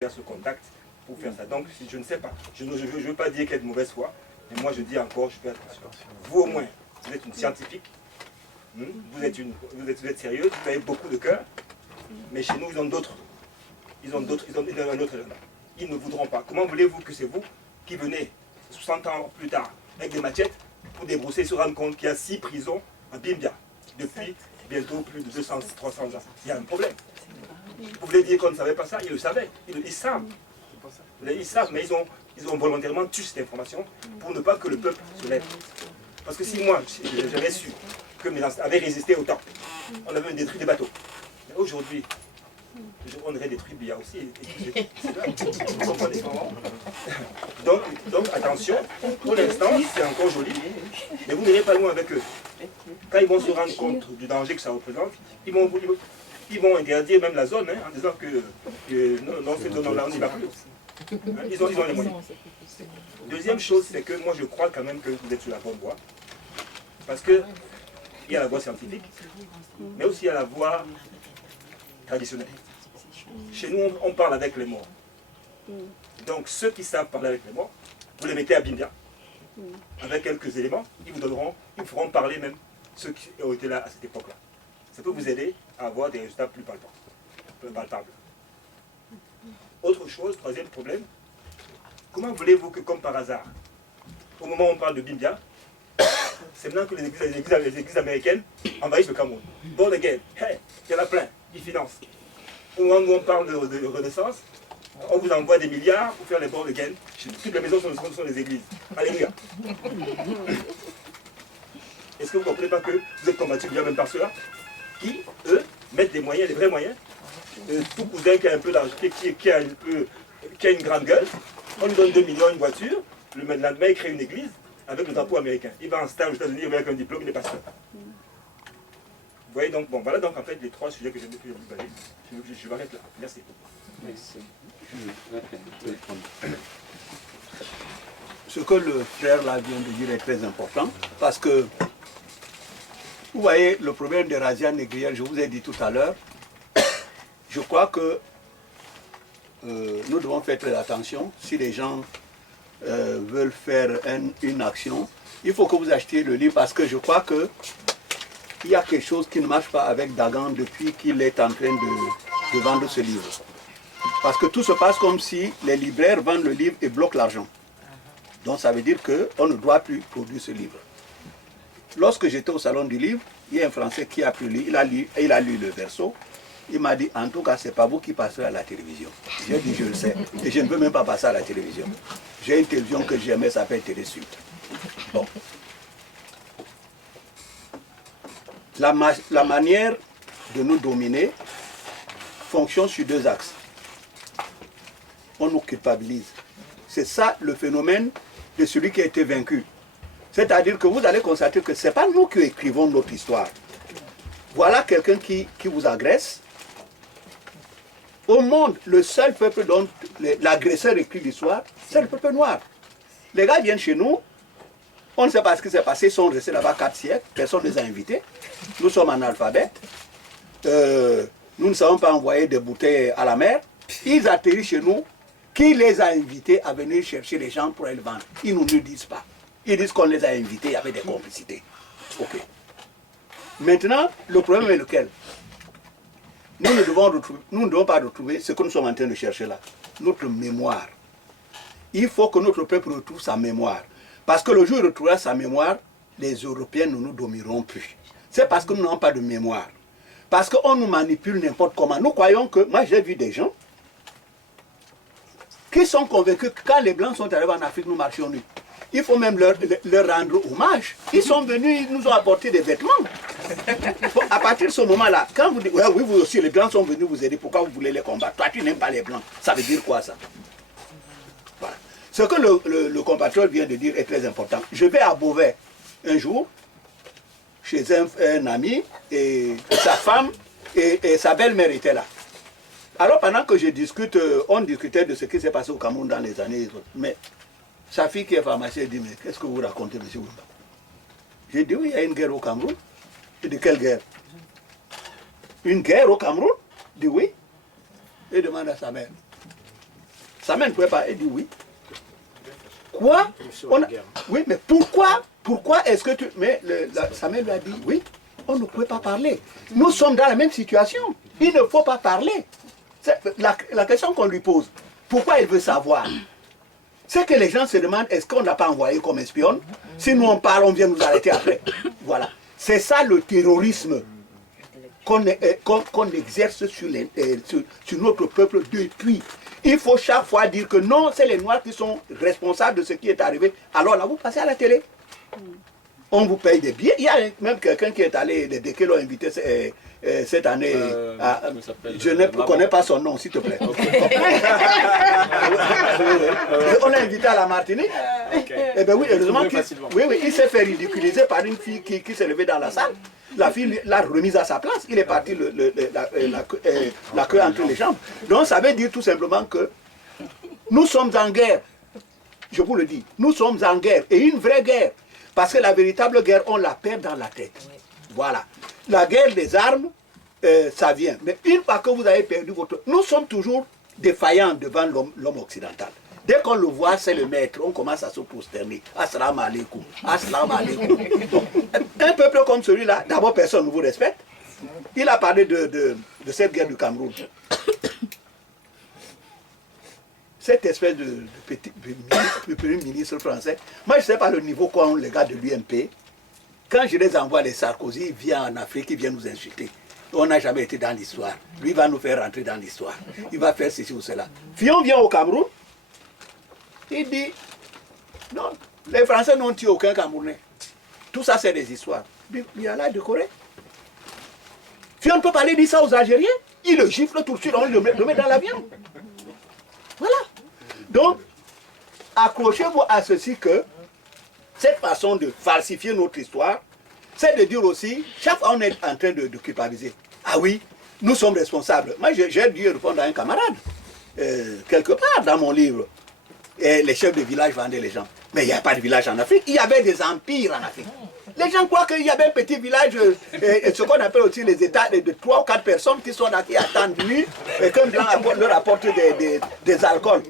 faire ce contact pour faire ça. Donc, je ne sais pas. Je ne veux pas dire qu'il y a de mauvaise foi, mais moi je dis encore, je fais attention. Vous au moins, vous êtes une scientifique, vous êtes sérieuse, vous avez beaucoup de cœur, mais chez nous, ils ont d'autres. Ils ont un autre agenda. Ils ne voudront pas. Comment voulez-vous que c'est vous qui venez 60 ans plus tard avec des machettes pour débrousser et se rendre compte qu'il y a 6 prisons à Bimbia depuis bientôt plus de 200, 300 ans. Il y a un problème. Vous voulez dire qu'on ne savait pas ça? Ils le savaient. Ils savent. Ils savent, mais ils ont volontairement tué cette information pour ne pas que le peuple se lève. Parce que si moi, j'avais su que mes ancêtres avaient résisté au temps, on avait détruit des bateaux. Mais aujourd'hui, on aurait détruit Bia aussi. Vous comprenez comment? Donc attention, pour l'instant, c'est encore joli, mais vous n'irez pas loin avec eux. Quand ils vont se rendre compte du danger que ça représente, ils vont interdire même la zone, en disant que non, cette zone-là, on n'y va plus. Ils ont les moyens. Deuxième chose, c'est que moi je crois quand même que vous êtes sur la bonne voie. Parce qu'il y a la voie scientifique, mais aussi il y a la voie traditionnelle. Chez nous, on parle avec les morts. Donc ceux qui savent parler avec les morts, vous les mettez à Bimbia. Avec quelques éléments, ils vous feront parler même ceux qui ont été là à cette époque-là. Ça peut vous aider à avoir des résultats plus palpables. Autre chose, troisième problème, comment voulez-vous que, comme par hasard, au moment où on parle de Bimbia, c'est maintenant que les églises américaines envahissent le Cameroun. Born again, hey, il y en a plein, ils financent. Au moment où on parle de renaissance, on vous envoie des milliards pour faire les born again. Toutes les maisons sont des églises. Alléluia. Est-ce que vous ne comprenez pas que vous êtes combattus bien même par ceux-là qui, eux, mettent des moyens, des vrais moyens? Tout cousin qui a un peu d'argent, qui a une grande gueule, on lui donne 2 millions, une voiture, le lendemain il crée une église avec le drapeau américain. Il va en stage aux États-Unis, il revient avec un diplôme, il est pasteur. Vous voyez donc, bon, voilà donc en fait les 3 sujets que j'ai depuis le début. Je m'arrête là. Merci. Merci. Ce que le frère là vient de dire est très important parce que vous voyez le problème des razzias négrières, je vous ai dit tout à l'heure, je crois que nous devons faire très attention. Si les gens veulent faire une action, il faut que vous achetiez le livre parce que je crois que il y a quelque chose qui ne marche pas avec Dagan depuis qu'il est en train de vendre ce livre. Parce que tout se passe comme si les libraires vendent le livre et bloquent l'argent. Donc ça veut dire qu'on ne doit plus produire ce livre. Lorsque j'étais au salon du livre, il y a un Français qui a pu lire, il a lu le verso. Il m'a dit, en tout cas, ce n'est pas vous qui passerez à la télévision. J'ai dit, je le sais. Et je ne veux même pas passer à la télévision. J'ai une télévision que j'aimais, ça s'appelle Télésud. Bon. La manière de nous dominer fonctionne sur 2 axes. On nous culpabilise. C'est ça le phénomène de celui qui a été vaincu. C'est-à-dire que vous allez constater que ce n'est pas nous qui écrivons notre histoire. Voilà quelqu'un qui vous agresse. Au monde, le seul peuple dont l'agresseur écrit l'histoire, c'est le peuple noir. Les gars viennent chez nous, on ne sait pas ce qui s'est passé, ils sont restés là-bas 4 siècles, personne ne les a invités. Nous sommes analphabètes, nous ne savons pas envoyer des bouteilles à la mer. Ils atterrissent chez nous, qui les a invités à venir chercher les gens pour les vendre? Ils ne nous le disent pas. Ils disent qu'on les a invités, il y avait des complicités. Ok. Maintenant, le problème est lequel? Nous ne devons pas retrouver ce que nous sommes en train de chercher là, notre mémoire. Il faut que notre peuple retrouve sa mémoire. Parce que le jour où il retrouvera sa mémoire, les Européens ne nous domineront plus. C'est parce que nous n'avons pas de mémoire. Parce qu'on nous manipule n'importe comment. Nous croyons que, moi j'ai vu des gens qui sont convaincus que quand les Blancs sont arrivés en Afrique, nous marchions nus. Il faut même leur rendre hommage. Ils sont venus, ils nous ont apporté des vêtements. À partir de ce moment-là, quand vous dites, ouais, oui, vous aussi, les Blancs sont venus vous aider, pourquoi vous voulez les combattre? Toi, tu n'aimes pas les Blancs. Ça veut dire quoi, ça? Voilà. Ce que le compatriote vient de dire est très important. Je vais à Beauvais un jour, chez un ami, et sa femme et sa belle-mère étaient là. Alors, pendant que je discute, on discutait de ce qui s'est passé au Cameroun dans les années. Mais sa fille qui est pharmacienne dit, mais qu'est-ce que vous racontez, monsieur Wimba? J'ai dit, oui, il y a une guerre au Cameroun. Il dit, quelle guerre? Une guerre au Cameroun? Il dit, oui. Il demande à sa mère. Samuel ne pouvait pas. Il dit oui. Quoi? Oui, mais pourquoi? Pourquoi est-ce que tu... Mais Samuel lui a dit, oui, on ne pouvait pas parler. Nous sommes dans la même situation. Il ne faut pas parler. La question qu'on lui pose, pourquoi il veut savoir? C'est que les gens se demandent, est-ce qu'on n'a pas envoyé comme espionne? Si nous on parle, on vient nous arrêter après. Voilà. C'est ça le terrorisme qu'on exerce sur notre peuple depuis. Il faut chaque fois dire que non, c'est les Noirs qui sont responsables de ce qui est arrivé. Alors là, vous passez à la télé. On vous paye des billets. Il y a même quelqu'un qui est allé, des qui l'ont invité cette année. Je ne connais pas son nom, s'il te plaît. On l'a invité à la Martinique. Eh bien oui, heureusement il s'est fait ridiculiser par une fille qui s'est levée dans la salle. La fille l'a remise à sa place. Il est parti la queue entre les jambes. Donc ça veut dire tout simplement que nous sommes en guerre. Je vous le dis, nous sommes en guerre. Et une vraie guerre. Parce que la véritable guerre, on la perd dans la tête. Voilà. La guerre des armes, ça vient. Mais une fois que vous avez perdu votre... Nous sommes toujours défaillants devant l'homme occidental. Dès qu'on le voit, c'est le maître. On commence à se prosterner. Assalamu alaikum. Assalamu alaikum. Un peuple comme celui-là, d'abord, personne ne vous respecte. Il a parlé de cette guerre du Cameroun. Cette espèce de premier ministre français, moi je ne sais pas le niveau qu'ont les gars de l'UMP. Quand je les envoie, les Sarkozy, ils viennent en Afrique, ils viennent nous insulter. On n'a jamais été dans l'histoire. Lui va nous faire rentrer dans l'histoire. Il va faire ceci ou cela. Fillon vient au Cameroun, il dit, non, les Français n'ont tué aucun Camerounais. Tout ça c'est des histoires. Il y a là décoré. Fillon ne peut pas aller dire ça aux Algériens. Il le gifle tout de suite, on le met dans l'avion. Voilà. Donc, accrochez-vous à ceci que cette façon de falsifier notre histoire, c'est de dire aussi, chaque fois on est en train de culpabiliser. Ah oui, nous sommes responsables. Moi, j'ai dû répondre à un camarade, quelque part dans mon livre. Et les chefs de village vendaient les gens. Mais il n'y a pas de village en Afrique. Il y avait des empires en Afrique. Les gens croient qu'il y avait un petit village, ce qu'on appelle aussi les États, de 3 ou 4 personnes qui sont là, qui attendent nuit, et qu'un blanc leur apporte des alcools.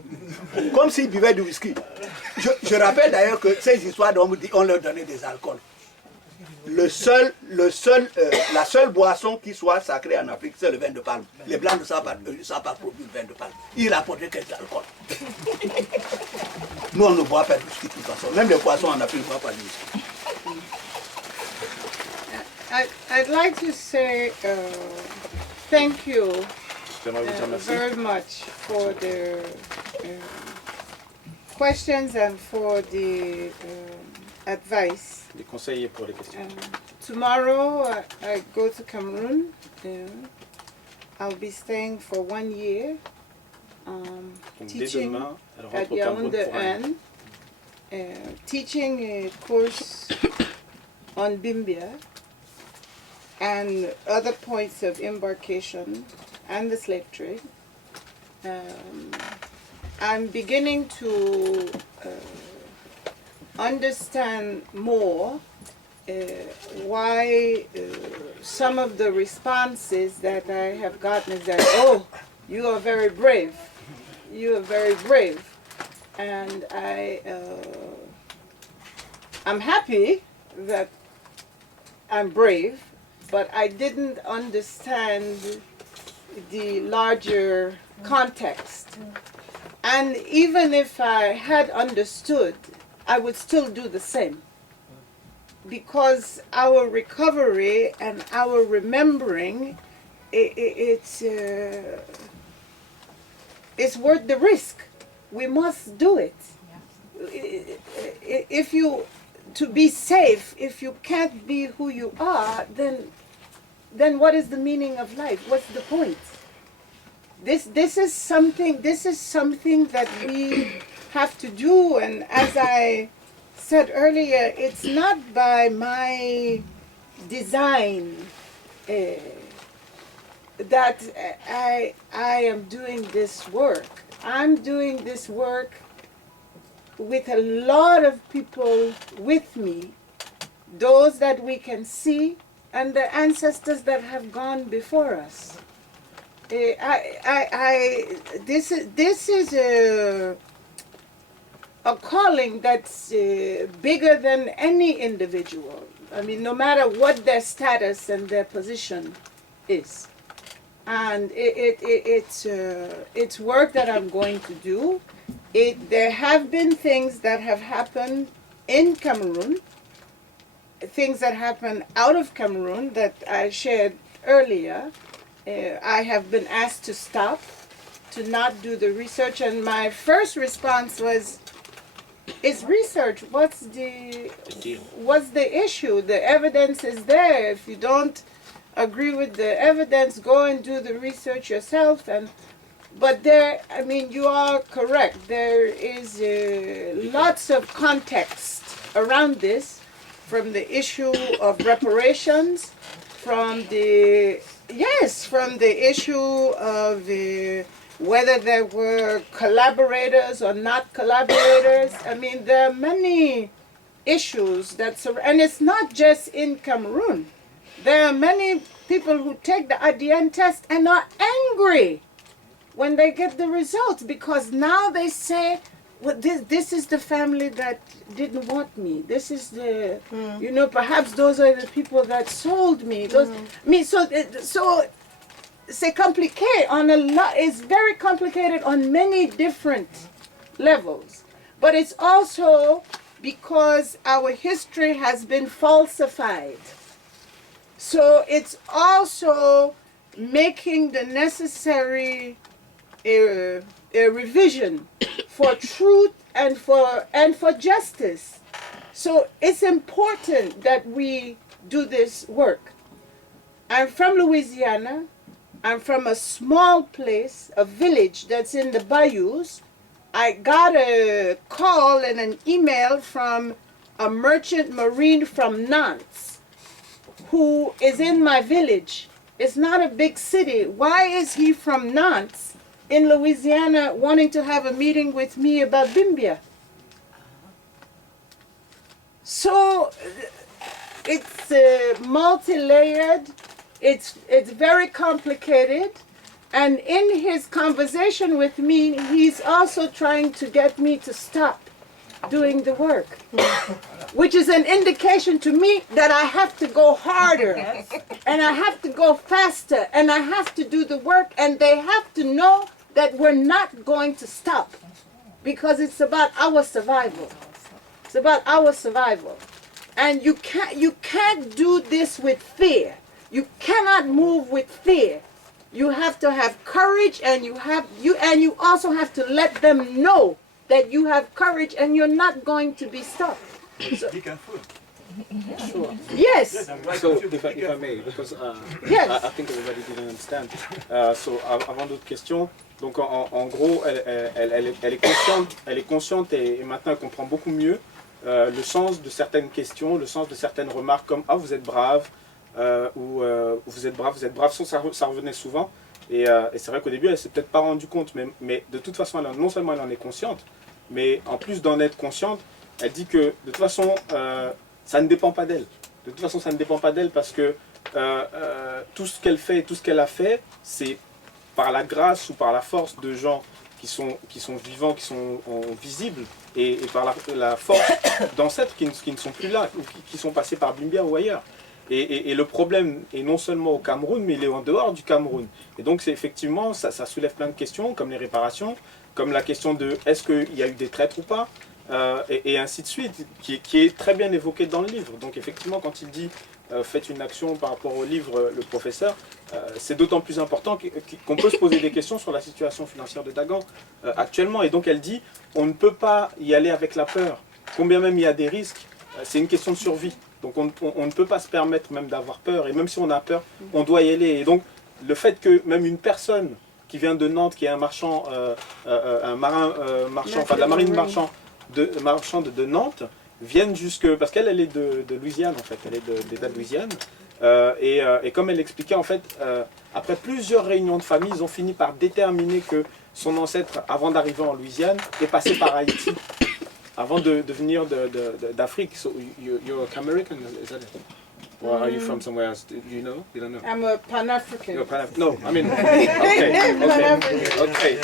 Comme s'ils buvaient du whisky. Je rappelle d'ailleurs que ces histoires, on leur donnait des alcools. La seule boisson qui soit sacrée en Afrique, c'est le vin de palme. Les blancs ne savent pas produire le vin de palme. Ils apportaient quelques alcools. Nous, on ne boit pas de whisky de toute façon. Même les poissons en Afrique ne boivent pas de whisky. I'd like to say thank you very much for the questions and for the advice. Les conseils pour les questions. Tomorrow I go to Cameroon. I'll be staying for 1 year. Teaching at Yaoundé Anne, teaching a course on Bimbia and other points of embarkation and the slave trade. I'm beginning to understand more why some of the responses that I have gotten is that, oh, you are very brave. You are very brave. And I'm happy that I'm brave, but I didn't understand the larger context. And even if I had understood, I would still do the same. Because our recovery and our remembering, it's worth the risk. We must do it. If you, to be safe, if you can't be who you are, then what is the meaning of life? What's the point? This is something that we have to do, and as I said earlier, it's not by my design that I am doing this work. I'm doing this work with a lot of people with me, those that we can see and the ancestors that have gone before us. This is a calling that's bigger than any individual. I mean, no matter what their status and their position is. And it's work that I'm going to do. There have been things that have happened in Cameroon, things that happen out of Cameroon that I shared earlier. I have been asked to stop, to not do the research, and my first response was, it's research. What's the issue? The evidence is there. If you don't agree with the evidence, go and do the research yourself. But there, I mean, you are correct. There is lots of context around this, from the issue of reparations, from the issue of whether there were collaborators or not collaborators. I mean, there are many issues and it's not just in Cameroon. There are many people who take the ADN test and are angry when they get the results, because now they say, well, this is the family that didn't want me. This is the, perhaps those are the people that sold me. So c'est compliqué on a lot. It's very complicated on many different levels. But it's also because our history has been falsified. So it's also making the necessary a revision for truth and for justice. So it's important that we do this work. I'm from Louisiana. I'm from a small place, a village that's in the bayous. I got a call and an email from a merchant marine from Nantes who is in my village. It's not a big city. Why is he from Nantes in Louisiana wanting to have a meeting with me about Bimbia? So it's multi-layered, it's very complicated, and in his conversation with me, he's also trying to get me to stop doing the work, which is an indication to me that I have to go harder, and I have to go faster, and I have to do the work, and they have to know that we're not going to stop, because it's about our survival. It's about our survival. And you can't do this with fear. You cannot move with fear. You have to have courage, and you also have to let them know that you have courage and you're not going to be stopped. So, be careful. Sure. yes. So, if I may, because Yes. I think everybody didn't understand. So, avant d'autres questions, donc en gros, elle est consciente et maintenant elle comprend beaucoup mieux le sens de certaines questions, le sens de certaines remarques comme « Ah, vous êtes brave » ou « Vous êtes brave », ça revenait souvent. Et c'est vrai qu'au début, elle ne s'est peut-être pas rendue compte, mais de toute façon, non seulement elle en est consciente, mais en plus d'en être consciente, elle dit que de toute façon, ça ne dépend pas d'elle. De toute façon, ça ne dépend pas d'elle parce que tout ce qu'elle fait, tout ce qu'elle a fait, c'est par la grâce ou par la force de gens qui sont vivants, qui sont visibles, et par la force d'ancêtres qui ne sont plus là, ou qui sont passés par Bimbia ou ailleurs. Et le problème est non seulement au Cameroun, mais il est en dehors du Cameroun. Et donc, effectivement, ça soulève plein de questions, comme les réparations, comme la question de est-ce qu'il y a eu des traîtres ou pas, et ainsi de suite, qui est très bien évoquée dans le livre. Donc, effectivement, quand il dit faites une action par rapport au livre, le professeur, c'est d'autant plus important qu'on peut se poser des questions sur la situation financière de Dagan actuellement. Et donc, elle dit on ne peut pas y aller avec la peur. Combien même il y a des risques, c'est une question de survie. Donc on ne peut pas se permettre même d'avoir peur, et même si on a peur, on doit y aller. Et donc le fait que même une personne qui vient de Nantes, qui est un marchand, un marin marchand, enfin de la marine marchande de Nantes, vienne jusque, parce qu'elle est de Louisiane en fait, elle est d'État de Louisiane, et comme elle l'expliquait en fait, après plusieurs réunions de famille, ils ont fini par déterminer que son ancêtre, avant d'arriver en Louisiane, est passé par Haïti. Avant de venir d'Afrique. So you're American, is that it? Or are you from somewhere else? Do you know? You don't know? I'm a Pan-African. You're No, I mean, ok.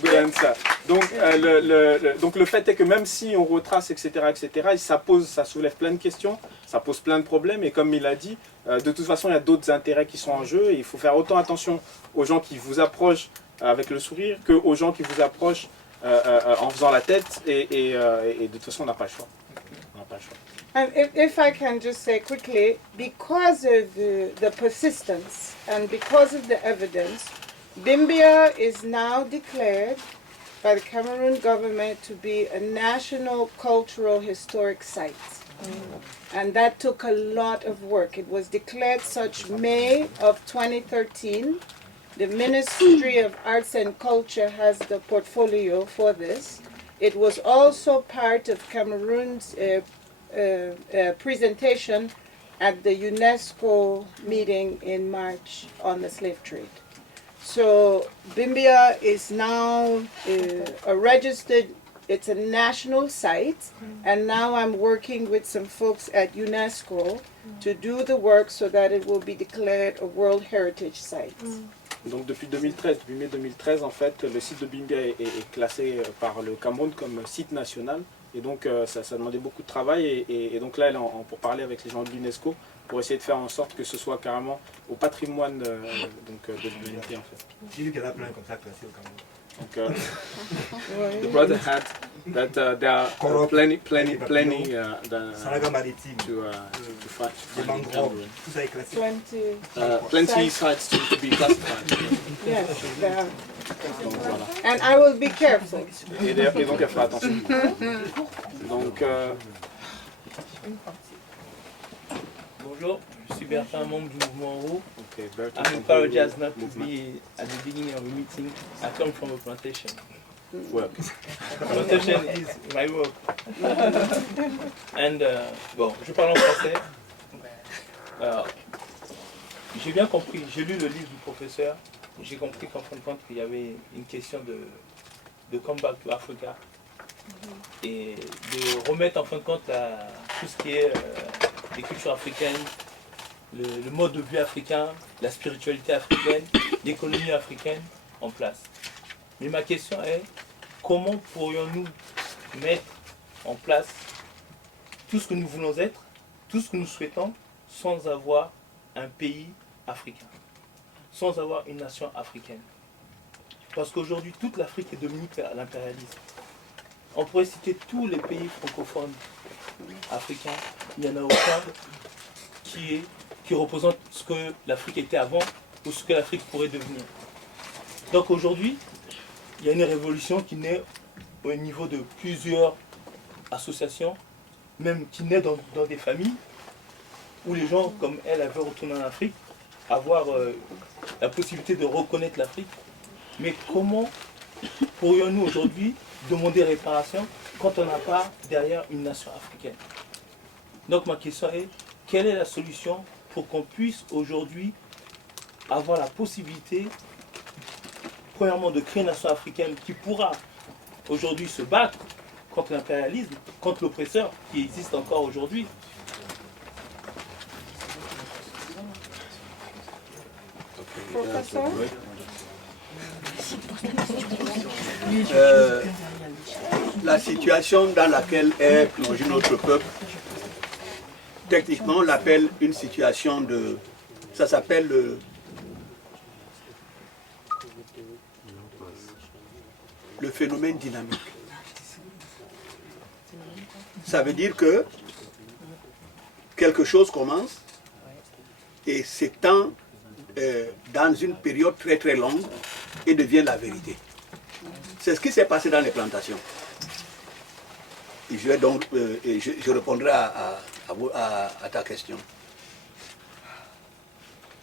Good answer. Donc le fait est que même si on retrace, etc., ça soulève plein de questions, ça pose plein de problèmes, et comme il a dit, de toute façon, il y a d'autres intérêts qui sont en jeu, et il faut faire autant attention aux gens qui vous approchent avec le sourire qu'aux gens qui vous approchent en faisant la tête, et de toute façon, on n'a pas le choix. On n'a pas le choix. And if I can just say quickly, because of the persistence and because of the evidence, Bimbia is now declared by the Cameroon government to be a national cultural historic site. And that took a lot of work. It was declared such May of 2013. The Ministry of Arts and Culture has the portfolio for this. It was also part of Cameroon's presentation at the UNESCO meeting in March on the slave trade. So Bimbia is now a registered, it's a national site, and now I'm working with some folks at UNESCO to do the work so that it will be declared a World Heritage Site. Donc depuis 2013, depuis mai 2013, en fait, le site de Bimbia est classé par le Cameroun comme site national. Et donc ça demandait beaucoup de travail, et donc là elle est pour parler avec les gens de l'UNESCO pour essayer de faire en sorte que ce soit carrément au patrimoine de l'humanité en fait. J'ai vu qu'il y en a plein comme ça classés au Cameroun. Donc the brother had that there are plenty Salaga maritime, to find des mangroves, tout ça est classé. plenty sites to be classified. Yes, there are. Donc voilà. And I will be careful. Et donc elle fera attention. Donc Bonjour, je suis Bertrand, membre du mouvement Roux. okay, Bertrand, I apologize not to be at the beginning of the meeting. I come from a plantation. work. Plantation is my work. And, bon, je parle en français. J'ai bien compris, j'ai lu le livre du professeur. J'ai compris qu'en fin de compte, il y avait une question de come back to Africa. Et de remettre en fin de compte tout ce qui est les cultures africaines, le mode de vie africain, la spiritualité africaine, l'économie africaine en place. Mais ma question est, comment pourrions-nous mettre en place tout ce que nous voulons être, tout ce que nous souhaitons, sans avoir un pays africain, sans avoir une nation africaine? Parce qu'aujourd'hui, toute l'Afrique est dominée par l'impérialisme. On pourrait citer tous les pays francophones africains, il n'y en a aucun qui représente ce que l'Afrique était avant ou ce que l'Afrique pourrait devenir. Donc aujourd'hui, il y a une révolution qui naît au niveau de plusieurs associations, même qui naît dans des familles, où les gens comme elle veulent retourner en Afrique, avoir la possibilité de reconnaître l'Afrique. Mais comment pourrions-nous aujourd'hui demander réparation quand on n'a pas derrière une nation africaine? Donc ma question est, quelle est la solution pour qu'on puisse aujourd'hui avoir la possibilité, premièrement, de créer une nation africaine qui pourra aujourd'hui se battre contre l'impérialisme, contre l'oppresseur qui existe encore aujourd'hui? Professor? La situation dans laquelle est plongé notre peuple, techniquement on l'appelle une situation de... Ça s'appelle le phénomène dynamique. Ça veut dire que quelque chose commence et s'étend dans une période très très longue et devient la vérité. C'est ce qui s'est passé dans les plantations. Et je vais donc, je répondrai à ta question.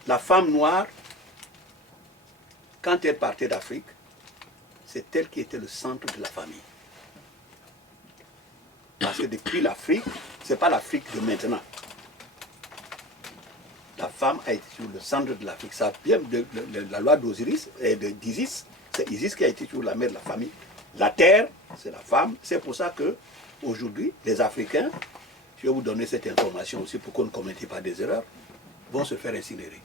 La femme noire, quand elle partait d'Afrique, c'est elle qui était le centre de la famille. Parce que depuis l'Afrique, ce n'est pas l'Afrique de maintenant. La femme a été sur le centre de l'Afrique. Ça vient de la loi d'Osiris et d'Isis. C'est Isis qui a été sur la mère de la famille. La terre, c'est la femme. C'est pour ça que aujourd'hui, les Africains je vais vous donner cette information aussi pour qu'on ne commette pas des erreurs, vont se faire incinérer.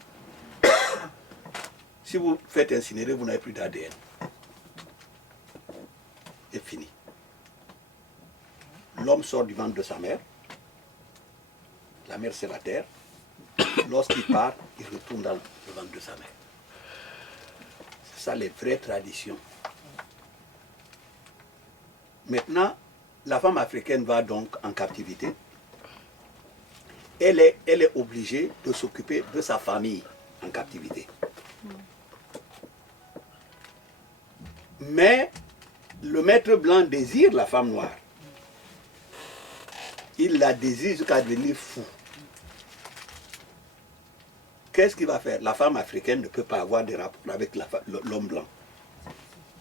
Si vous faites incinérer, vous n'avez plus d'ADN. C'est fini. L'homme sort du ventre de sa mère. La mère, c'est la terre. Lorsqu'il part, il retourne dans le ventre de sa mère. C'est ça les vraies traditions. Maintenant, la femme africaine va donc en captivité. Elle est obligée de s'occuper de sa famille en captivité. Mais le maître blanc désire la femme noire. Il la désire jusqu'à devenir fou. Qu'est-ce qu'il va faire? La femme africaine ne peut pas avoir des rapports avec l'homme blanc.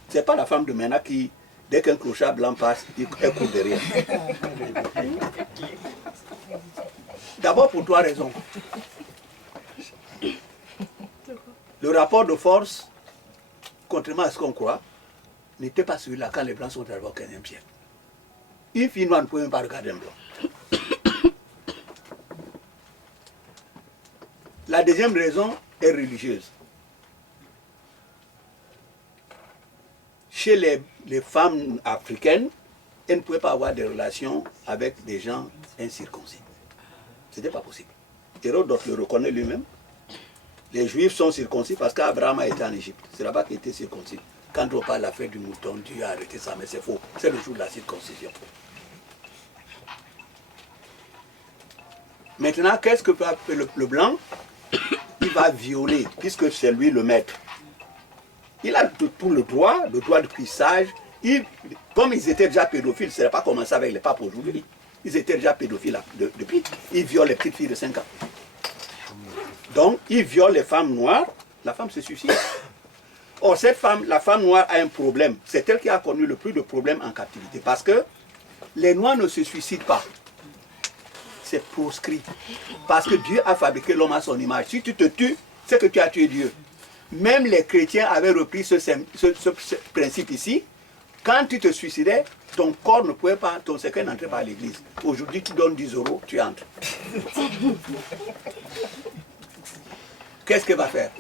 Ce n'est pas la femme de Mena qui, dès qu'un clochard blanc passe, elle court derrière. D'abord pour 3 raisons. Le rapport de force, contrairement à ce qu'on croit, n'était pas celui-là quand les Blancs sont arrivés au 15e siècle. Une fille noire ne pouvait même pas regarder un blanc. La deuxième raison est religieuse. Chez les femmes africaines, elles ne pouvaient pas avoir des relations avec des gens incirconcis. Ce n'était pas possible. Hérodote le reconnaît lui-même. Les Juifs sont circoncis parce qu'Abraham a été en Égypte. C'est là-bas qu'il était circoncis. Quand on parle de la fête du mouton, Dieu a arrêté ça, mais c'est faux. C'est le jour de la circoncision. Maintenant, qu'est-ce que peut faire le blanc? Il va violer, puisque c'est lui le maître. Il a tout le droit de cuissage. Comme ils étaient déjà pédophiles, ce n'est pas commencé avec les papes aujourd'hui. Ils étaient déjà pédophiles depuis. Ils violent les petites filles de 5 ans. Donc, ils violent les femmes noires. La femme se suicide. Or, cette femme, la femme noire a un problème. C'est elle qui a connu le plus de problèmes en captivité. Parce que les noirs ne se suicident pas. C'est proscrit. Parce que Dieu a fabriqué l'homme à son image. Si tu te tues, c'est que tu as tué Dieu. Même les chrétiens avaient repris ce principe ici. Quand tu te suicidais, ton corps ne pouvait pas, ton secret n'entrait pas à l'église. Aujourd'hui, tu donnes 10 €, tu entres. Qu'est-ce qu'elle va faire?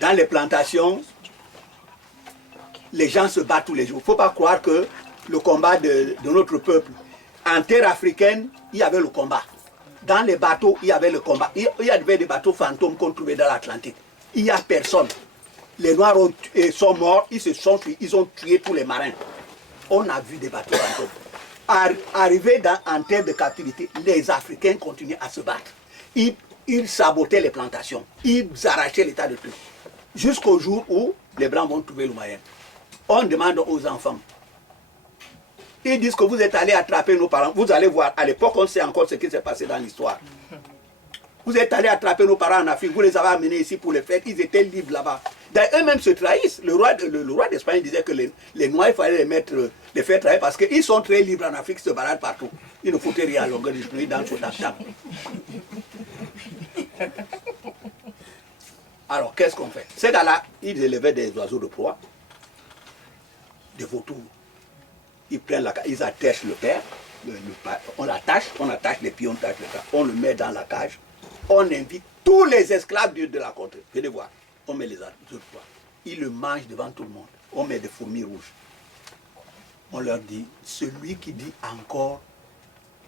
Dans les plantations, les gens se battent tous les jours. Il ne faut pas croire que le combat de notre peuple, en terre africaine, il y avait le combat. Dans les bateaux, il y avait le combat. Il y avait des bateaux fantômes qu'on trouvait dans l'Atlantique. Il n'y a personne. Les Noirs sont morts, ils ont tué tous les marins. On a vu des bateaux fantômes. Arrivés en terre de captivité, les Africains continuaient à se battre. Ils sabotaient les plantations. Ils arrachaient l'état de trucs. Jusqu'au jour où les Blancs vont trouver le moyen. On demande aux enfants. Ils disent que vous êtes allés attraper nos parents. Vous allez voir, à l'époque, on sait encore ce qui s'est passé dans l'histoire. Vous êtes allés attraper nos parents en Afrique, vous les avez amenés ici pour les fêtes, ils étaient libres là-bas. Eux-mêmes se trahissent. Le roi d'Espagne disait que les Noirs, il fallait les faire travailler parce qu'ils sont très libres en Afrique, ils se baladent partout. Ils ne foutaient rien à longueur de journée dans le tam-tam. Alors, qu'est-ce qu'on fait? C'est dans là, ils élevaient des oiseaux de proie, des vautours. Ils attachent le père, on attache les pieds, on attache le père, on le met dans la cage, on invite tous les esclaves de la contrée. Venez voir, on met les oiseaux de proie. Ils le mangent devant tout le monde. On met des fourmis rouges. On leur dit, celui qui dit encore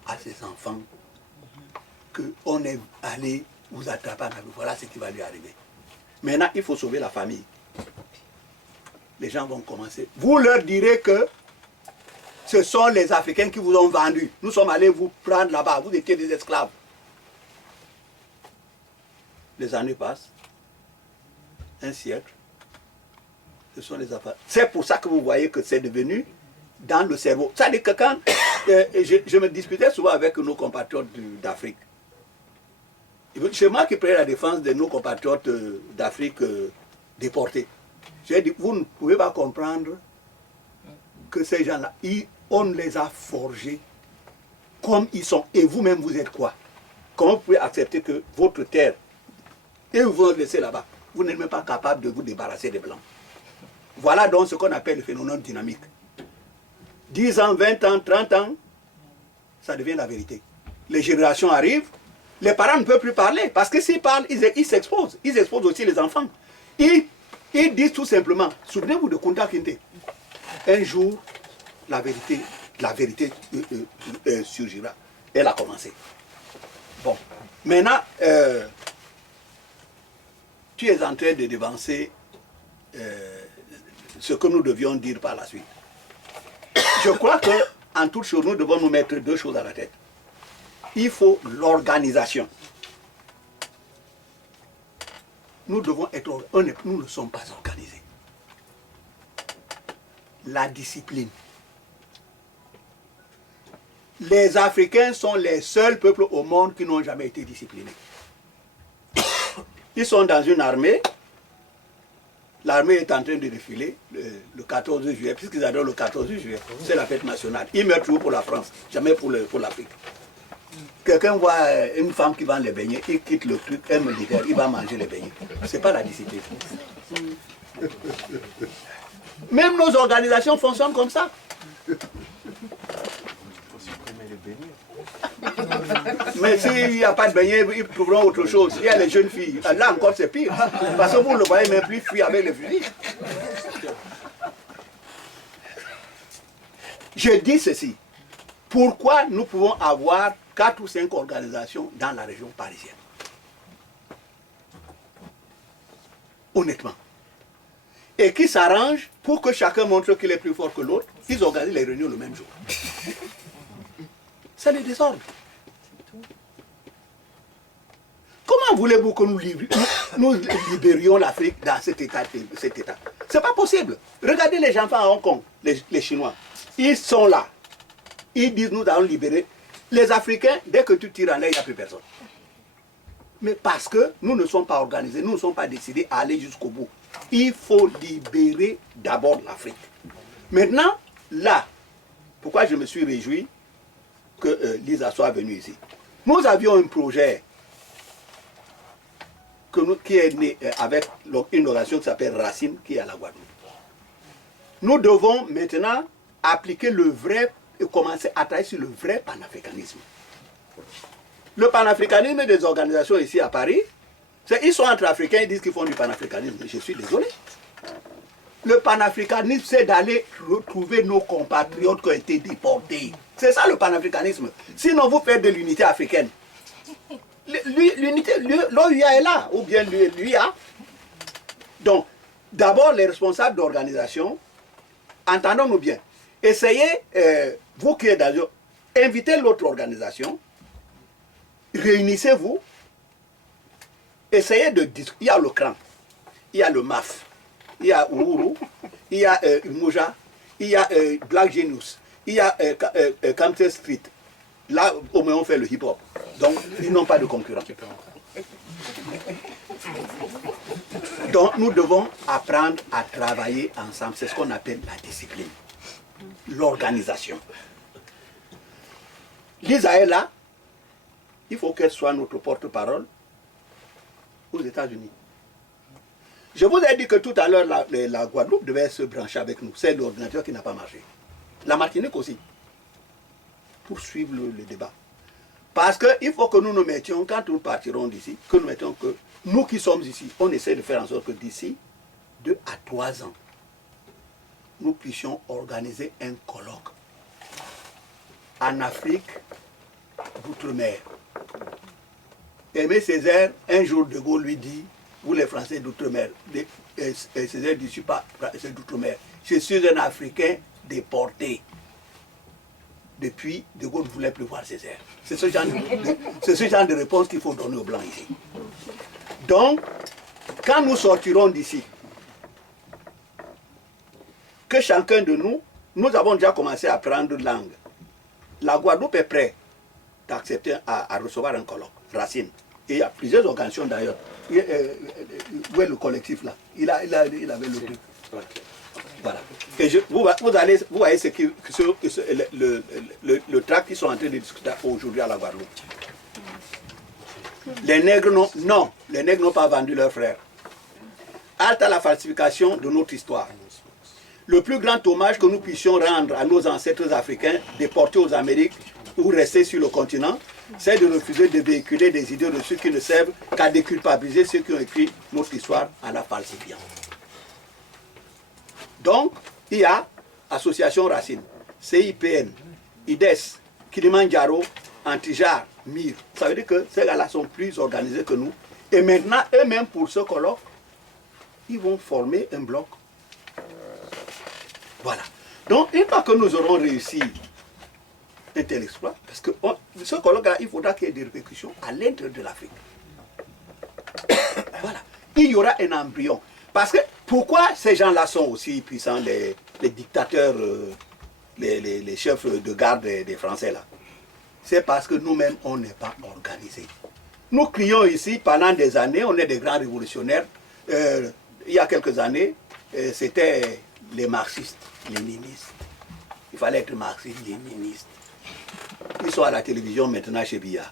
à ses enfants qu'on est allé vous attraper, voilà ce qui va lui arriver. Maintenant, il faut sauver la famille. Les gens vont commencer. Vous leur direz que ce sont les Africains qui vous ont vendu. Nous sommes allés vous prendre là-bas. Vous étiez des esclaves. Les années passent. Un siècle. Ce sont les affaires. C'est pour ça que vous voyez que c'est devenu dans le cerveau. Ça dit que quand je me disputais souvent avec nos compatriotes d'Afrique. C'est moi qui prenais la défense de nos compatriotes d'Afrique déportés. J'ai dit, vous ne pouvez pas comprendre que ces gens-là, on les a forgés comme ils sont. Et vous-même, vous êtes quoi? Comment vous pouvez accepter que votre terre, et vous vous laissez là-bas, vous n'êtes même pas capable de vous débarrasser des Blancs? Voilà donc ce qu'on appelle le phénomène dynamique. 10 ans, 20 ans, 30 ans, ça devient la vérité. Les générations arrivent, les parents ne peuvent plus parler, parce que s'ils parlent, ils s'exposent. Ils exposent aussi les enfants. Ils disent tout simplement, souvenez-vous de Kunta Kinte, un jour, la vérité surgira. Elle a commencé. Bon, maintenant, tu es en train de devancer ce que nous devions dire par la suite. Je crois qu'en toute chose, nous devons nous mettre deux choses à la tête. Il faut l'organisation. Nous devons être honnêtes, nous ne sommes pas organisés. La discipline. Les Africains sont les seuls peuples au monde qui n'ont jamais été disciplinés. Ils sont dans une armée. L'armée est en train de défiler le 14 juillet, puisqu'ils adorent le 14 juillet. C'est la fête nationale. Ils meurent toujours pour la France, jamais pour l'Afrique. Quelqu'un voit une femme qui vend les beignets, il quitte le truc, elle me libère, il va manger les beignets. Ce n'est pas la discipline. Même nos organisations fonctionnent comme ça. Mais s'il n'y a pas de beignets, ils trouveront autre chose. Il y a les jeunes filles. Là encore, c'est pire. Parce que vous ne le voyez même plus fuir avec les fusils. Je dis ceci. Pourquoi nous pouvons avoir 4 ou 5 organisations dans la région parisienne? Honnêtement. Et qui s'arrangent pour que chacun montre qu'il est plus fort que l'autre. Ils organisent les réunions le même jour. C'est le désordre. Comment voulez-vous que nous libérions l'Afrique dans cet état? Ce n'est pas possible. Regardez les enfants à Hong Kong, les Chinois. Ils sont là. Ils disent nous allons libérer. Les Africains, dès que tu tires en l'air, il n'y a plus personne. Mais parce que nous ne sommes pas organisés, nous ne sommes pas décidés à aller jusqu'au bout. Il faut libérer d'abord l'Afrique. Maintenant, là, pourquoi je me suis réjoui que Lisa soit venue ici. Nous avions un projet qui est né avec une organisation qui s'appelle Racine, qui est à la Guadeloupe. Nous devons maintenant appliquer le vrai et commencer à travailler sur le vrai panafricanisme. Le panafricanisme des organisations ici à Paris, ils sont entre Africains, ils disent qu'ils font du panafricanisme. Je suis désolé. Le panafricanisme, c'est d'aller retrouver nos compatriotes qui ont été déportés. C'est ça le panafricanisme. Sinon, vous faites de l'unité africaine. L'OUA est là, ou bien l'UIA. Donc, d'abord, les responsables d'organisation, entendons-nous bien. Essayez, vous qui êtes dans invitez l'autre organisation, réunissez-vous, essayez de discuter. Il y a le CRAN, il y a le MAF, il y a Uhuru, il y a Moja, il y a Black Genius, il y a Campbell Street. Là, au moins, on fait le hip-hop. Donc, ils n'ont pas de concurrents. Donc, nous devons apprendre à travailler ensemble. C'est ce qu'on appelle la discipline, l'organisation. Lisa est là. Il faut qu'elle soit notre porte-parole aux États-Unis. Je vous ai dit que tout à l'heure, la Guadeloupe devait se brancher avec nous. C'est l'ordinateur qui n'a pas marché. La Martinique aussi. Pour suivre le débat. Parce qu'il faut que nous nous mettions, quand nous partirons d'ici, que nous mettions que nous qui sommes ici, on essaie de faire en sorte que d'ici 2 à 3 ans, nous puissions organiser un colloque en Afrique d'outre-mer. Aimé Césaire, un jour De Gaulle lui dit, vous les Français d'outre-mer, Césaire dit, je ne suis pas français d'outre-mer, je suis un Africain déporté. Depuis, De Gaulle ne voulait plus voir Césaire. C'est ce genre de réponse qu'il faut donner aux Blancs ici. Donc, quand nous sortirons d'ici, que chacun de nous, nous avons déjà commencé à apprendre langue. La Guadeloupe est prête d'accepter à recevoir un colloque, Racine. Et il y a plusieurs organisations d'ailleurs. Où est le collectif là? Il avait le truc. Voilà. Et vous voyez le tract qu'ils sont en train de discuter aujourd'hui à la Guadeloupe. Les nègres les nègres n'ont pas vendu leurs frères. Halte à la falsification de notre histoire. le plus grand hommage que nous puissions rendre à nos ancêtres africains déportés aux Amériques ou restés sur le continent, c'est de refuser de véhiculer des idées de ceux qui ne servent qu'à déculpabiliser ceux qui ont écrit notre histoire en la falsifiant. Donc, il y a Association Racine, CIPN, IDES, Kilimanjaro, Antijar, MIR. Ça veut dire que ces gars-là sont plus organisés que nous. Et maintenant, eux-mêmes, pour ce colloque, ils vont former un bloc. Voilà. Donc, une fois que nous aurons réussi un tel exploit, parce que ce colloque-là, il faudra qu'il y ait des répercussions à l'intérieur de l'Afrique. Voilà. Il y aura un embryon. Parce que, pourquoi ces gens-là sont aussi puissants, les dictateurs, les chefs de garde des Français, là? C'est parce que nous-mêmes, on n'est pas organisés. Nous crions ici, pendant des années, on est des grands révolutionnaires. Il y a quelques années, c'était les marxistes, léninistes. Il fallait être marxiste, léniniste. Ils sont à la télévision maintenant chez Biya.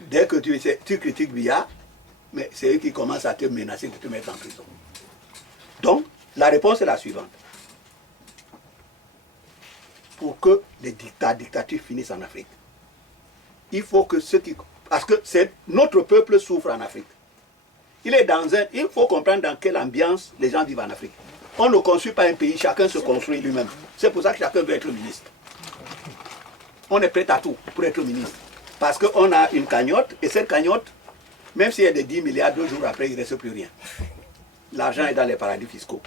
Dès que tu critiques Biya, mais c'est eux qui commencent à te menacer de te mettre en prison. Donc, la réponse est la suivante. Pour que les dictatures finissent en Afrique, il faut que ceux qui... Parce que notre peuple souffre en Afrique. Il faut comprendre dans quelle ambiance les gens vivent en Afrique. On ne construit pas un pays, chacun se construit lui-même. C'est pour ça que chacun veut être ministre. On est prêt à tout pour être ministre. Parce qu'on a une cagnotte, et cette cagnotte, même s'il y a des 10 milliards, 2 jours après, il ne reste plus rien. L'argent est dans les paradis fiscaux.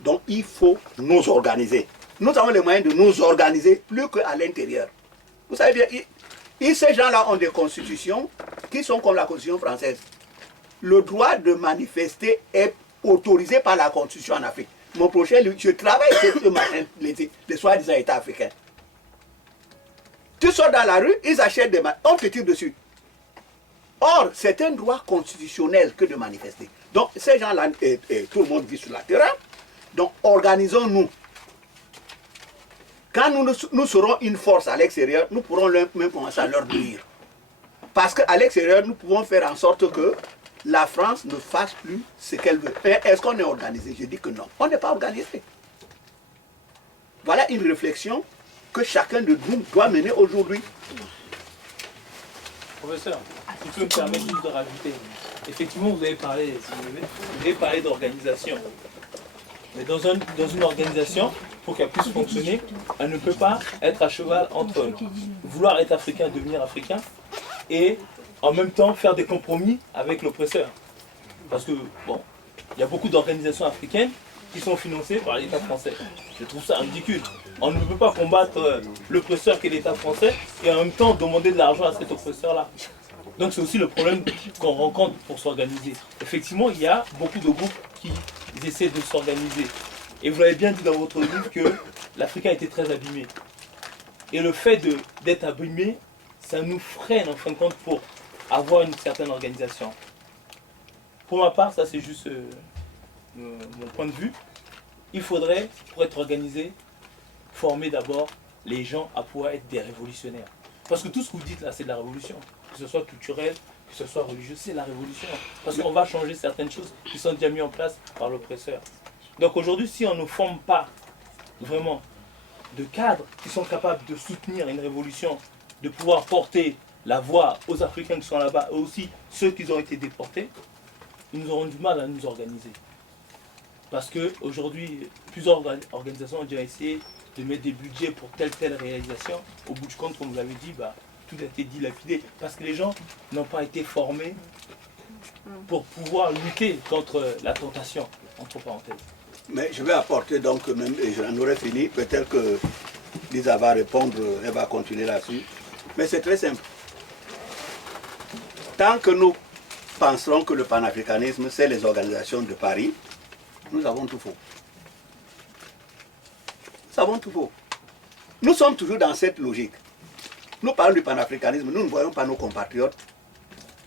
Donc il faut nous organiser. Nous avons les moyens de nous organiser plus qu'à l'intérieur. Vous savez bien, ces gens-là ont des constitutions qui sont comme la constitution française. Le droit de manifester est autorisé par la constitution en Afrique. Mon prochain, je travaille ce matin, les soi-disant États africains. Tu sors dans la rue, ils achètent des on te tire dessus. Or, c'est un droit constitutionnel que de manifester. Donc, ces gens-là, tout le monde vit sur la terre. Donc, organisons-nous. Quand nous serons une force à l'extérieur, nous pourrons même commencer à leur nuire. Parce qu'à l'extérieur, nous pouvons faire en sorte que la France ne fasse plus ce qu'elle veut. Est-ce qu'on est organisé? Je dis que non. On n'est pas organisé. Voilà une réflexion que chacun de nous doit mener aujourd'hui. Professeur, si tu peux me permettre juste de rajouter. Effectivement, vous avez parlé, d'organisation. Mais dans une organisation, pour qu'elle puisse fonctionner, elle ne peut pas être à cheval entre vouloir être africain, devenir africain, et en même temps faire des compromis avec l'oppresseur. Parce que, bon, il y a beaucoup d'organisations africaines qui sont financées par l'État français. Je trouve ça ridicule. On ne peut pas combattre l'oppresseur qui est l'État français et en même temps demander de l'argent à cet oppresseur-là. Donc c'est aussi le problème qu'on rencontre pour s'organiser. Effectivement, il y a beaucoup de groupes qui essaient de s'organiser. Et vous l'avez bien dit dans votre livre que l'Afrique a été très abîmée. Et le fait d'être abîmé, ça nous freine en fin de compte pour avoir une certaine organisation. Pour ma part, ça c'est juste mon point de vue. Il faudrait, pour être organisé, former d'abord les gens à pouvoir être des révolutionnaires. Parce que tout ce que vous dites là, c'est de la révolution. Que ce soit culturel, que ce soit religieux, c'est la révolution. Parce qu'on va changer certaines choses qui sont déjà mises en place par l'oppresseur. Donc aujourd'hui, si on ne forme pas vraiment de cadres qui sont capables de soutenir une révolution, de pouvoir porter la voix aux Africains qui sont là-bas, et aussi ceux qui ont été déportés, ils nous auront du mal à nous organiser. Parce qu'aujourd'hui, plusieurs organisations ont déjà essayé de mettre des budgets pour telle réalisation. Au bout du compte, comme vous l'avez dit, tout a été dilapidé. Parce que les gens n'ont pas été formés pour pouvoir lutter contre la tentation, entre parenthèses. Mais je vais apporter donc, même, et j'en aurais fini, peut-être que Lisa va répondre, elle va continuer là-dessus. Mais c'est très simple. Tant que nous penserons que le panafricanisme, c'est les organisations de Paris, nous avons tout faux. Nous avons tout faux. Nous sommes toujours dans cette logique. Nous parlons du panafricanisme, nous ne voyons pas nos compatriotes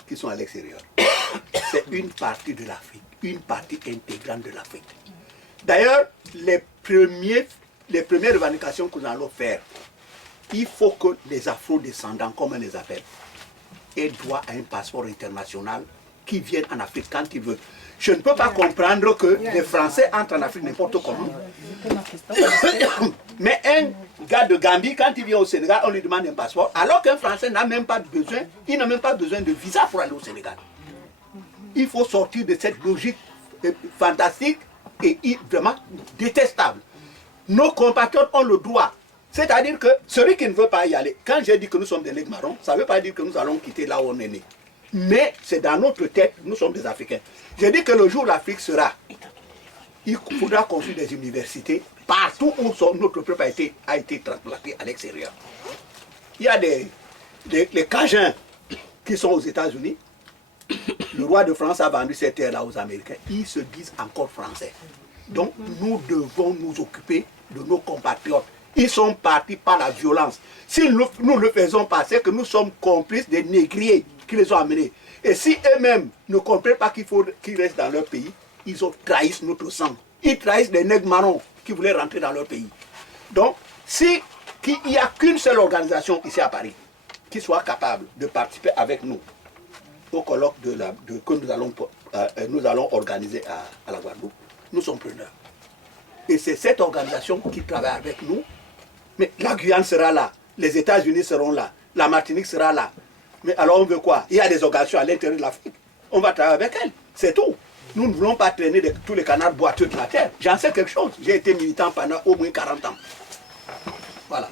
qui sont à l'extérieur. C'est une partie de l'Afrique, une partie intégrante de l'Afrique. D'ailleurs, les premières revendications que nous allons faire, il faut que les afro-descendants, comme on les appelle, aient droit à un passeport international qui vienne en Afrique quand ils veulent. Je ne peux pas comprendre que les Français entrent en Afrique n'importe comment. Mais un gars de Gambie, quand il vient au Sénégal, on lui demande un passeport, alors qu'un Français n'a même pas besoin, il n'a même pas besoin de visa pour aller au Sénégal. Il faut sortir de cette logique fantastique et vraiment détestable. Nos compatriotes ont le droit. C'est-à-dire que celui qui ne veut pas y aller, quand j'ai dit que nous sommes des nègres marrons, ça ne veut pas dire que nous allons quitter là où on est né. Mais c'est dans notre tête, nous sommes des Africains. J'ai dit que le jour où l'Afrique sera, il faudra construire des universités partout où notre peuple a été transplanté à l'extérieur. Il y a les Cajuns qui sont aux États-Unis. Le roi de France a vendu cette terre-là aux Américains. Ils se disent encore français. Donc nous devons nous occuper de nos compatriotes. Ils sont partis par la violence. Si nous ne le faisons pas, c'est que nous sommes complices des négriers qui les ont amenés. Et si eux-mêmes ne comprennent pas qu'il faut qu'ils restent dans leur pays, ils ont trahi notre sang. Ils trahissent les nègres marrons qui voulaient rentrer dans leur pays. Donc, si il n'y a qu'une seule organisation ici à Paris qui soit capable de participer avec nous au colloque que nous allons organiser à la Guadeloupe, nous sommes preneurs. Et c'est cette organisation qui travaille avec nous. Mais la Guyane sera là, les États-Unis seront là, la Martinique sera là. Mais alors on veut quoi? Il y a des organisations à l'intérieur de l'Afrique. On va travailler avec elles, c'est tout. Nous ne voulons pas traîner tous les canards boiteux de la terre. J'en sais quelque chose. J'ai été militant pendant au moins 40 ans. Voilà.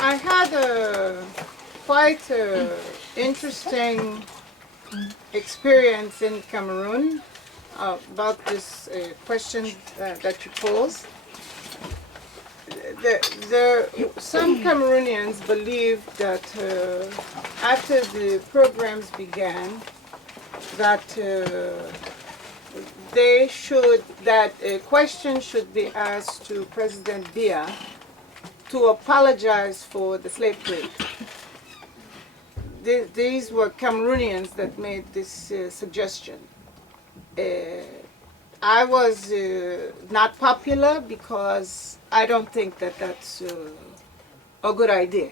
I had a quite interesting experience in Cameroon about this question that you posed. Some Cameroonians believe that after the programs began, that a question should be asked to President Biya to apologize for the slave trade. These were Cameroonians that made this suggestion. I was not popular because I don't think that that's a good idea.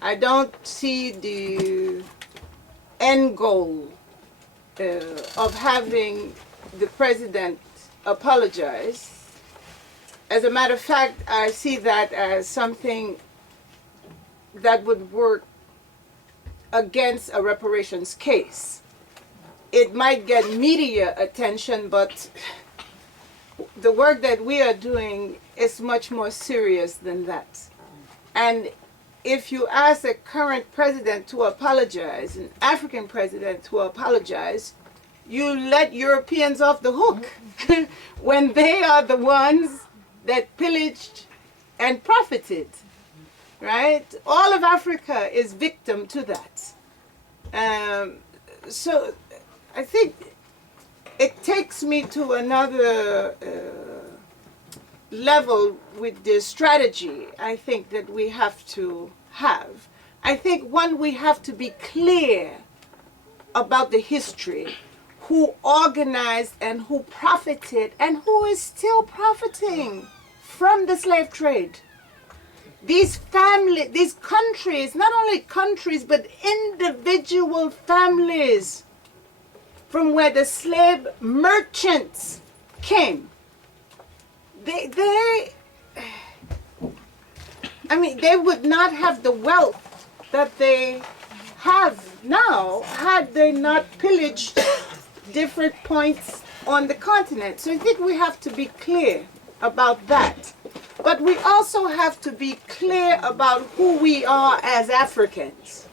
I don't see the end goal of having the president apologize. As a matter of fact, I see that as something that would work against a reparations case. It might get media attention, but the work that we are doing is much more serious than that. And if you ask a current president to apologize, an African president to apologize, you let Europeans off the hook when they are the ones that pillaged and profited, right? All of Africa is victim to that. So I think it takes me to another level with the strategy I think that we have to have. I think one, we have to be clear about the history, who organized and who profited and who is still profiting from the slave trade. These countries, not only countries, but individual families from where the slave merchants came. They would not have the wealth that they have now had they not pillaged different points on the continent. So I think we have to be clear about that. But we also have to be clear about who we are as Africans.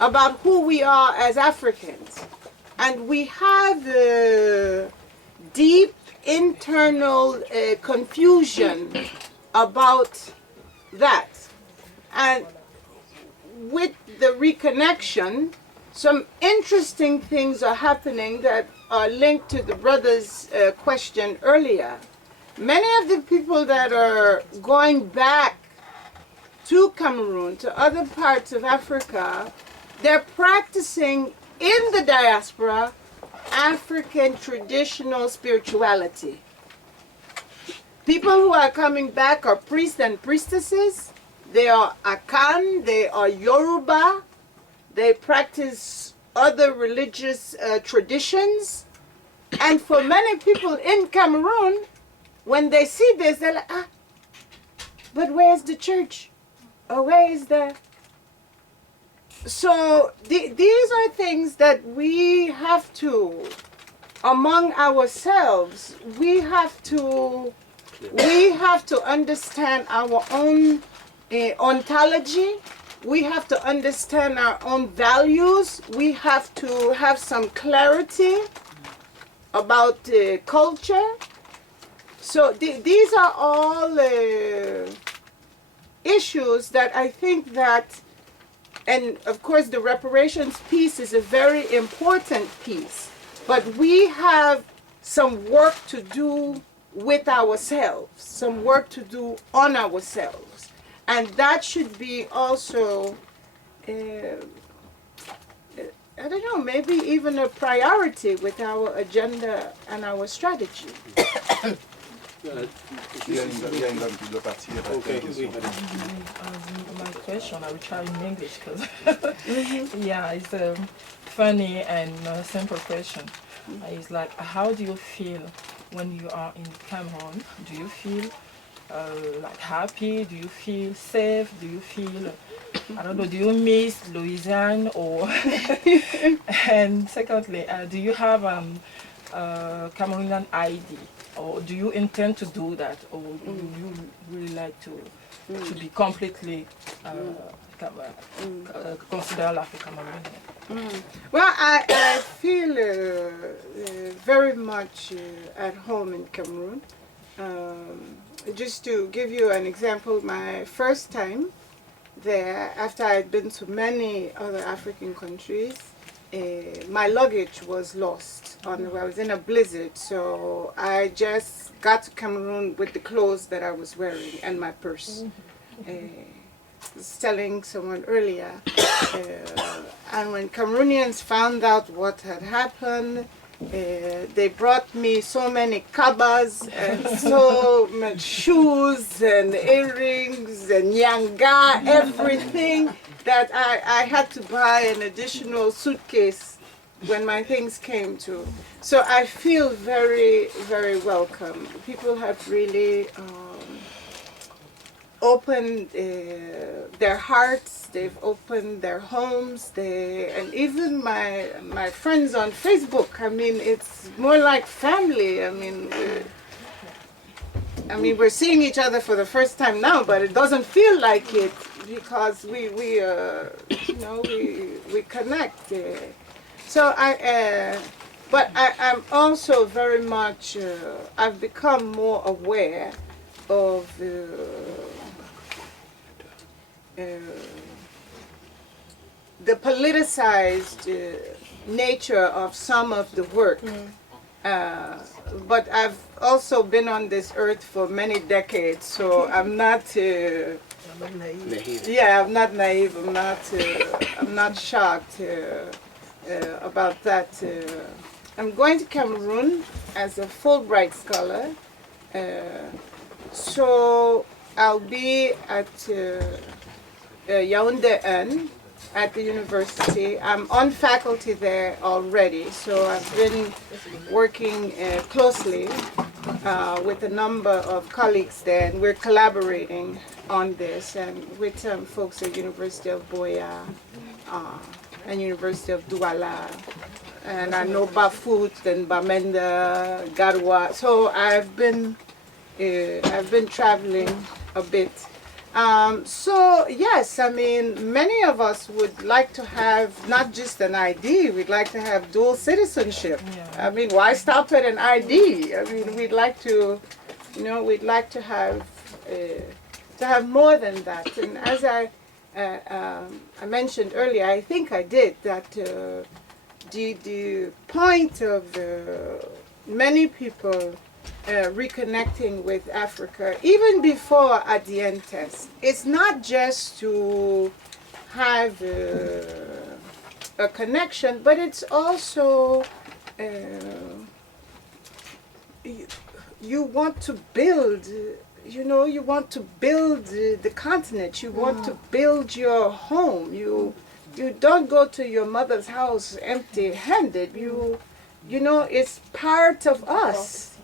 About who we are as Africans. And we have deep internal confusion about that. And with the reconnection, some interesting things are happening that are linked to the brother's question earlier. Many of the people that are going back to Cameroon, to other parts of Africa, they're practicing in the diaspora African traditional spirituality. People who are coming back are priests and priestesses. They are Akan, they are Yoruba, they practice other religious traditions. And for many people in Cameroon, when they see this, they're like, ah, but where's the church? Or where is the... So these are things that we have to, among ourselves, we have to understand our own ontology. We have to understand our own values. We have to have some clarity about culture. So these are all issues that I think that, and of course the reparations piece is a very important piece, but we have some work to do with ourselves, some work to do on ourselves. And that should be also, I don't know, maybe even a priority with our agenda and our strategy. Il y a une dame qui doit partir. Okay. My question, I will try in English because yeah, it's a funny and simple question. It's like, how do you feel when you are in Cameroon? Do you feel like happy? Do you feel safe? Do you feel, I don't know, do you miss Louisiana or? And secondly, do you have Cameroonian ID? Or do you intend to do that, or do you really like to be completely considered like a Cameroonian? Well, I feel very much at home in Cameroon. Just to give you an example, my first time there, after I had been to many other African countries, my luggage was lost. I was in a blizzard, so I just got to Cameroon with the clothes that I was wearing and my purse. I was telling someone earlier, and when Cameroonians found out what had happened, they brought me so many kabas and so much shoes and earrings and yanga, everything, that I had to buy an additional suitcase when my things came to. So I feel very, very welcome. People have really opened their hearts, they've opened their homes, and even my friends on Facebook, I mean, it's more like family. I mean, we're seeing each other for the first time now, but it doesn't feel like it because we connect. So but I'm also very much, I've become more aware of the politicized nature of some of the work. But I've also been on this earth for many decades, so I'm not yeah, I'm not naive. I'm not shocked about that. I'm going to Cameroon as a Fulbright scholar, so I'll be at Yaoundé N at the university. I'm on faculty there already, so I've been working closely with a number of colleagues there, and we're collaborating on this, and with folks at University of Buea and University of Douala, and I know Bafut and Bamenda, Garoua. So I've been traveling a bit. So yes, I mean, many of us would like to have not just an ID, we'd like to have dual citizenship. Yeah. I mean, why stop at an ID? I mean, we'd like to, we'd like to have more than that. And as I mentioned earlier, I think I did, that the point of many people reconnecting with Africa, even before Adientes, it's not just to have a connection, but it's also you want to build, you want to build the continent, you want to build your home, you You don't go to your mother's house empty-handed. You know, it's part of us.